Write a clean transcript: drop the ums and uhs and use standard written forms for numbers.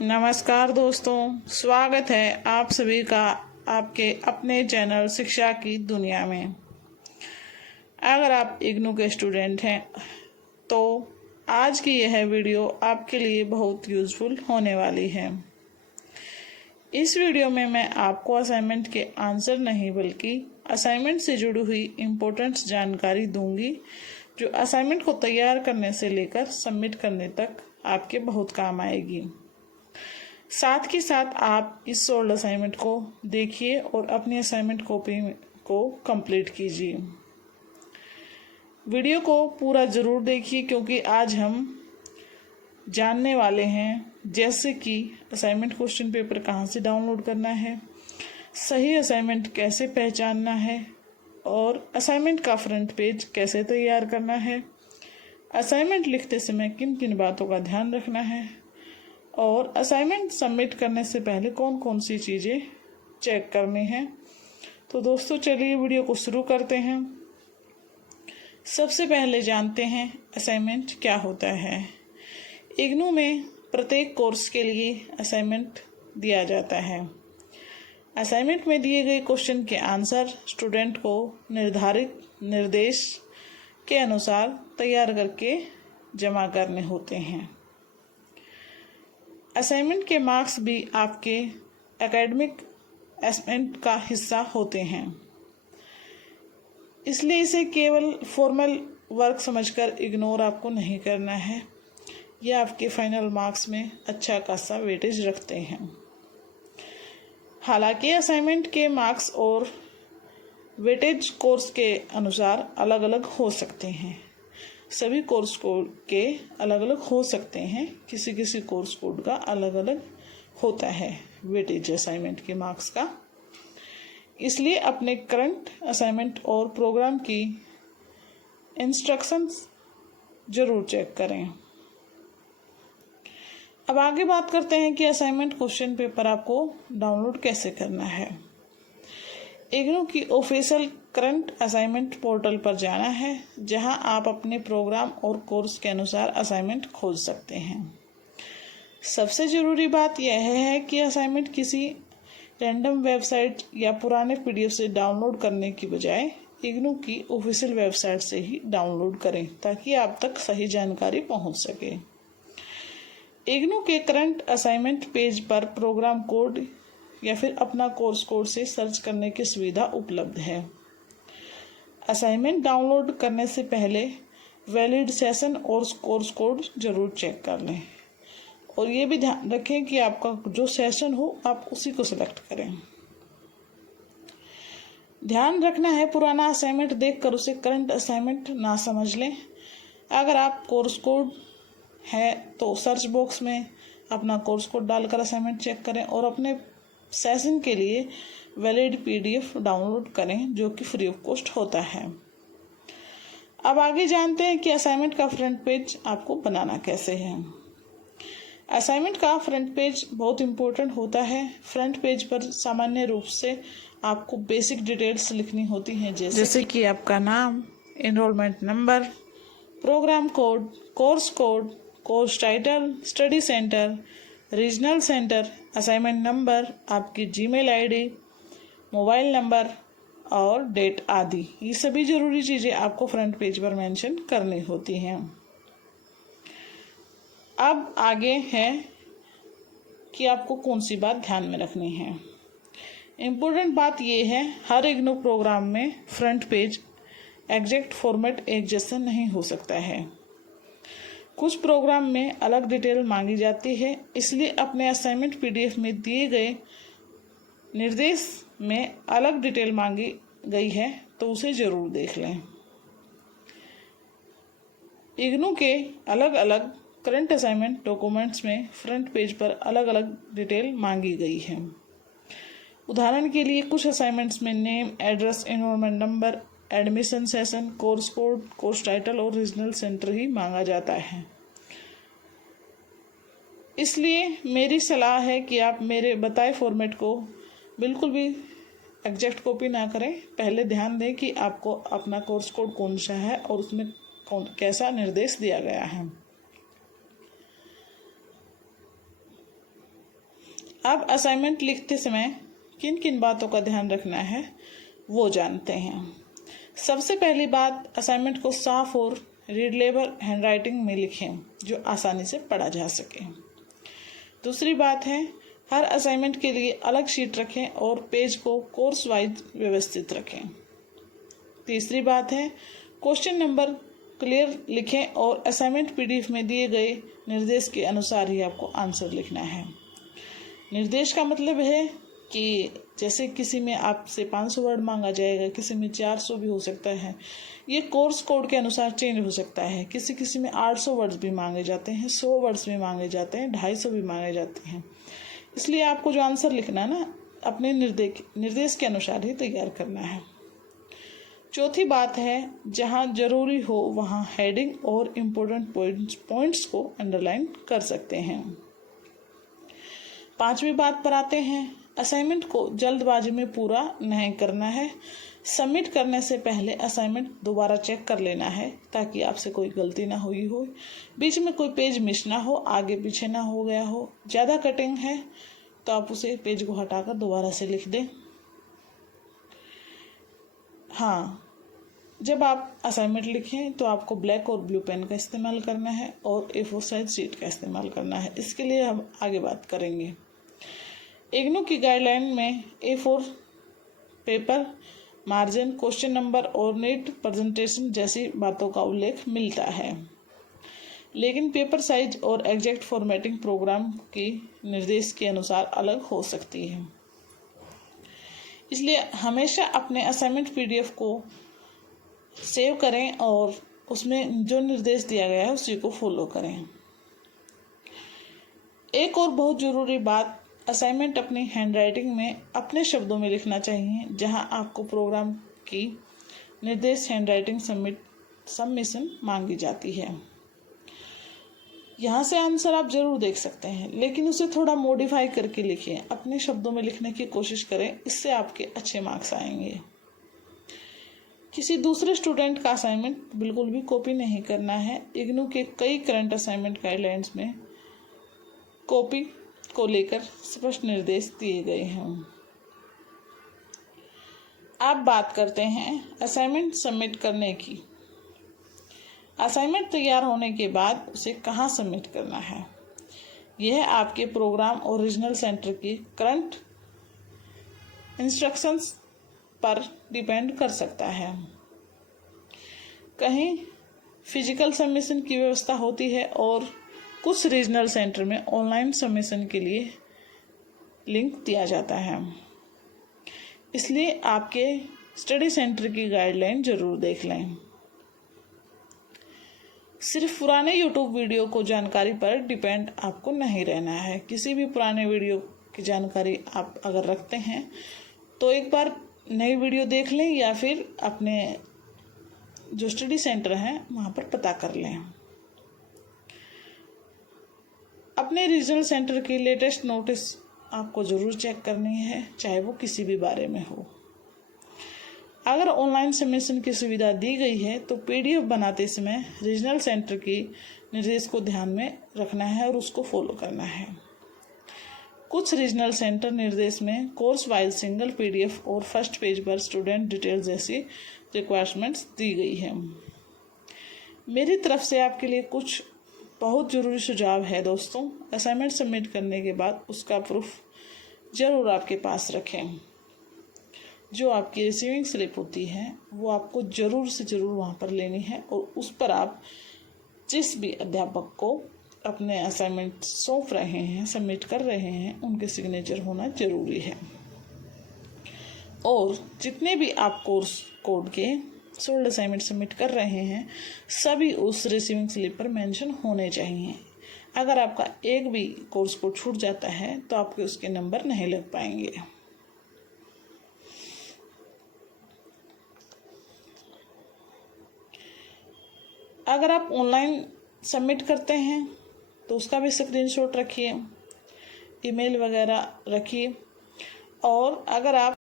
नमस्कार दोस्तों, स्वागत है आप सभी का आपके अपने चैनल शिक्षा की दुनिया में। अगर आप इग्नू के स्टूडेंट हैं तो आज की यह वीडियो आपके लिए बहुत यूज़फुल होने वाली है। इस वीडियो में मैं आपको असाइनमेंट के आंसर नहीं बल्कि असाइनमेंट से जुड़ी हुई इम्पोर्टेंट जानकारी दूंगी जो असाइनमेंट को तैयार करने से लेकर सबमिट करने तक आपके बहुत काम आएगी। साथ के साथ आप इस सोल्ड असाइनमेंट को देखिए और अपनी असाइनमेंट कॉपी को कंप्लीट कीजिए। वीडियो को पूरा ज़रूर देखिए क्योंकि आज हम जानने वाले हैं जैसे कि असाइनमेंट क्वेश्चन पेपर कहाँ से डाउनलोड करना है, सही असाइनमेंट कैसे पहचानना है और असाइनमेंट का फ्रंट पेज कैसे तैयार करना है, असाइनमेंट लिखते समय किन किन बातों का ध्यान रखना है और असाइनमेंट सबमिट करने से पहले कौन कौन सी चीज़ें चेक करनी हैं। तो दोस्तों चलिए वीडियो को शुरू करते हैं। सबसे पहले जानते हैं असाइनमेंट क्या होता है। इग्नू में प्रत्येक कोर्स के लिए असाइनमेंट दिया जाता है। असाइनमेंट में दिए गए क्वेश्चन के आंसर स्टूडेंट को निर्धारित निर्देश के अनुसार तैयार करके जमा करने होते हैं। असाइनमेंट के मार्क्स भी आपके एकेडमिक असेसमेंट का हिस्सा होते हैं, इसलिए इसे केवल फॉर्मल वर्क समझकर इग्नोर आपको नहीं करना है। यह आपके फाइनल मार्क्स में अच्छा खासा वेटेज रखते हैं। हालांकि असाइनमेंट के मार्क्स और वेटेज कोर्स के अनुसार अलग अलग हो सकते हैं। सभी कोर्स कोड के अलग अलग हो सकते हैं, किसी किसी कोर्स कोड का अलग अलग होता है वेटेज असाइनमेंट के मार्क्स का। इसलिए अपने करंट असाइनमेंट और प्रोग्राम की इंस्ट्रक्शंस जरूर चेक करें। अब आगे बात करते हैं कि असाइनमेंट क्वेश्चन पेपर आपको डाउनलोड कैसे करना है। इग्नू की ऑफिशियल करंट असाइनमेंट पोर्टल पर जाना है, जहां आप अपने प्रोग्राम और कोर्स के अनुसार असाइनमेंट खोज सकते हैं। सबसे ज़रूरी बात यह है कि असाइनमेंट किसी रैंडम वेबसाइट या पुराने पीडीएफ से डाउनलोड करने की बजाय इग्नू की ऑफिशियल वेबसाइट से ही डाउनलोड करें ताकि आप तक सही जानकारी पहुंच सके। इग्नू के करंट असाइनमेंट पेज पर प्रोग्राम कोड या फिर अपना कोर्स कोड से सर्च करने की सुविधा उपलब्ध है। असाइनमेंट डाउनलोड करने से पहले वैलिड सेशन और कोर्स कोड जरूर चेक कर लें और ये भी ध्यान रखें कि आपका जो सेशन हो आप उसी को सिलेक्ट करें। ध्यान रखना है पुराना असाइनमेंट देखकर उसे करंट असाइनमेंट ना समझ लें। अगर आप कोर्स कोड है तो सर्च बॉक्स में अपना कोर्स कोड डालकर असाइनमेंट चेक करें और अपने सेशन के लिए वैलिड पीडीएफ डाउनलोड करें जो कि फ्री ऑफ कॉस्ट होता है। अब आगे जानते हैं कि असाइनमेंट का फ्रंट पेज आपको बनाना कैसे है। असाइनमेंट का फ्रंट पेज बहुत इम्पोर्टेंट होता है। फ्रंट पेज पर सामान्य रूप से आपको बेसिक डिटेल्स लिखनी होती हैं जैसे कि आपका नाम, enrolment number, programme code, course title, study centre, regional centre, assignment number, आपकी जीमेल आईडी, मोबाइल नंबर और डेट आदि। ये सभी ज़रूरी चीज़ें आपको फ्रंट पेज पर मेंशन करनी होती हैं। अब आगे है कि आपको कौन सी बात ध्यान में रखनी है। इम्पोर्टेंट बात यह है, हर इग्नू प्रोग्राम में फ्रंट पेज एग्जैक्ट फॉर्मेट एक जैसा नहीं हो सकता है। कुछ प्रोग्राम में अलग डिटेल मांगी जाती है, इसलिए अपने असाइनमेंट पीडीएफ में दिए गए निर्देश में अलग डिटेल मांगी गई है तो उसे जरूर देख लें। इग्नू के अलग अलग करंट असाइनमेंट डॉक्यूमेंट्स में फ्रंट पेज पर अलग अलग डिटेल मांगी गई है। उदाहरण के लिए कुछ असाइनमेंट्स में name, address, enrolment number, admission session, course code, course title और रीजनल सेंटर ही मांगा जाता है। इसलिए मेरी सलाह है कि आप मेरे बताए फॉर्मेट को बिल्कुल भी एग्जैक्ट कॉपी ना करें। पहले ध्यान दें कि आपको अपना कोर्स कोड कौन सा है और उसमें कैसा निर्देश दिया गया है। अब असाइनमेंट लिखते समय किन किन बातों का ध्यान रखना है वो जानते हैं। सबसे पहली बात, असाइनमेंट को साफ और रीडेबल हैंडराइटिंग में लिखें जो आसानी से पढ़ा जा सके। दूसरी बात है, हर असाइनमेंट के लिए अलग शीट रखें और पेज को कोर्स वाइज व्यवस्थित रखें। तीसरी बात है, क्वेश्चन नंबर क्लियर लिखें और असाइनमेंट पीडीएफ में दिए गए निर्देश के अनुसार ही आपको आंसर लिखना है। निर्देश का मतलब है कि जैसे किसी में आपसे 500 वर्ड मांगा जाएगा, किसी में 400 भी हो सकता है। ये कोर्स कोड के अनुसार चेंज हो सकता है। किसी में 800 वर्ड्स भी मांगे जाते हैं, 100 वर्ड्स भी मांगे जाते हैं, 250 भी मांगे जाते हैं। इसलिए आपको जो आंसर लिखना है ना, अपने निर्देश के अनुसार ही तैयार करना है। चौथी बात है, जहाँ जरूरी हो वहाँ हेडिंग और इम्पोर्टेंट पॉइंट्स को अंडरलाइन कर सकते हैं। पांचवी बात पर आते हैं, असाइनमेंट को जल्दबाजी में पूरा नहीं करना है। सबमिट करने से पहले असाइनमेंट दोबारा चेक कर लेना है ताकि आपसे कोई गलती ना हुई हो, बीच में कोई पेज मिस ना हो, आगे पीछे ना हो गया हो। ज़्यादा कटिंग है तो आप उसे पेज को हटाकर दोबारा से लिख दें। हाँ, जब आप असाइनमेंट लिखें तो आपको ब्लैक और ब्लू पेन का इस्तेमाल करना है और A4 साइज शीट का इस्तेमाल करना है। इसके लिए हम आगे बात करेंगे। इग्नू की गाइडलाइन में A4 paper, margin, question number और नीट प्रेजेंटेशन जैसी बातों का उल्लेख मिलता है, लेकिन पेपर साइज और एग्जैक्ट फॉर्मेटिंग प्रोग्राम की निर्देश के अनुसार अलग हो सकती है। इसलिए हमेशा अपने असाइनमेंट पीडीएफ को सेव करें और उसमें जो निर्देश दिया गया है उसी को फॉलो करें। एक और बहुत ज़रूरी बात, असाइनमेंट अपनी हैंडराइटिंग में अपने शब्दों में लिखना चाहिए। जहां आपको प्रोग्राम की निर्देश हैंडराइटिंग सबमिशन मांगी जाती है, यहाँ से आंसर आप जरूर देख सकते हैं, लेकिन उसे थोड़ा मॉडिफाई करके लिखें। अपने शब्दों में लिखने की कोशिश करें, इससे आपके अच्छे मार्क्स आएंगे। किसी दूसरे स्टूडेंट का असाइनमेंट बिल्कुल भी कॉपी नहीं करना है। इग्नू के कई करंट असाइनमेंट गाइडलाइंस में कॉपी को लेकर स्पष्ट निर्देश दिए गए हैं। अब बात करते हैं असाइनमेंट सबमिट करने की। असाइनमेंट तैयार होने के बाद उसे कहाँ सबमिट करना है, यह आपके प्रोग्राम और रीजनल सेंटर की करंट इंस्ट्रक्शंस पर डिपेंड कर सकता है। कहीं फिजिकल सबमिशन की व्यवस्था होती है और कुछ रीजनल सेंटर में ऑनलाइन सबमिशन के लिए लिंक दिया जाता है। इसलिए आपके स्टडी सेंटर की गाइडलाइन जरूर देख लें। सिर्फ पुराने यूट्यूब वीडियो को जानकारी पर डिपेंड आपको नहीं रहना है। किसी भी पुराने वीडियो की जानकारी आप अगर रखते हैं तो एक बार नई वीडियो देख लें या फिर अपने जो स्टडी सेंटर हैं वहाँ पर पता कर लें। अपने रीजनल सेंटर की लेटेस्ट नोटिस आपको ज़रूर चेक करनी है, चाहे वो किसी भी बारे में हो। अगर ऑनलाइन सबमिशन की सुविधा दी गई है तो पीडीएफ बनाते समय रीजनल सेंटर की निर्देश को ध्यान में रखना है और उसको फॉलो करना है। कुछ रीजनल सेंटर निर्देश में कोर्स वाइज सिंगल पीडीएफ और फर्स्ट पेज पर स्टूडेंट डिटेल्स जैसी रिक्वायरमेंट्स दी गई है। मेरी तरफ से आपके लिए कुछ बहुत ज़रूरी सुझाव है दोस्तों। असाइनमेंट सबमिट करने के बाद उसका प्रूफ ज़रूर आपके पास रखें। जो आपकी रिसीविंग स्लिप होती है वो आपको ज़रूर से ज़रूर वहाँ पर लेनी है और उस पर आप जिस भी अध्यापक को अपने असाइनमेंट सौंप रहे हैं, सबमिट कर रहे हैं, उनके सिग्नेचर होना ज़रूरी है। और जितने भी आप कोर्स कोड के सोल्ड असाइनमेंट सबमिट कर रहे हैं सभी उस रिसीविंग स्लिप पर मेंशन होने चाहिए। अगर आपका एक भी कोर्स कोड छूट जाता है तो आपके उसके नंबर नहीं लग पाएंगे। अगर आप ऑनलाइन सबमिट करते हैं तो उसका भी स्क्रीनशॉट रखिए, ईमेल वगैरह रखिए। और अगर आप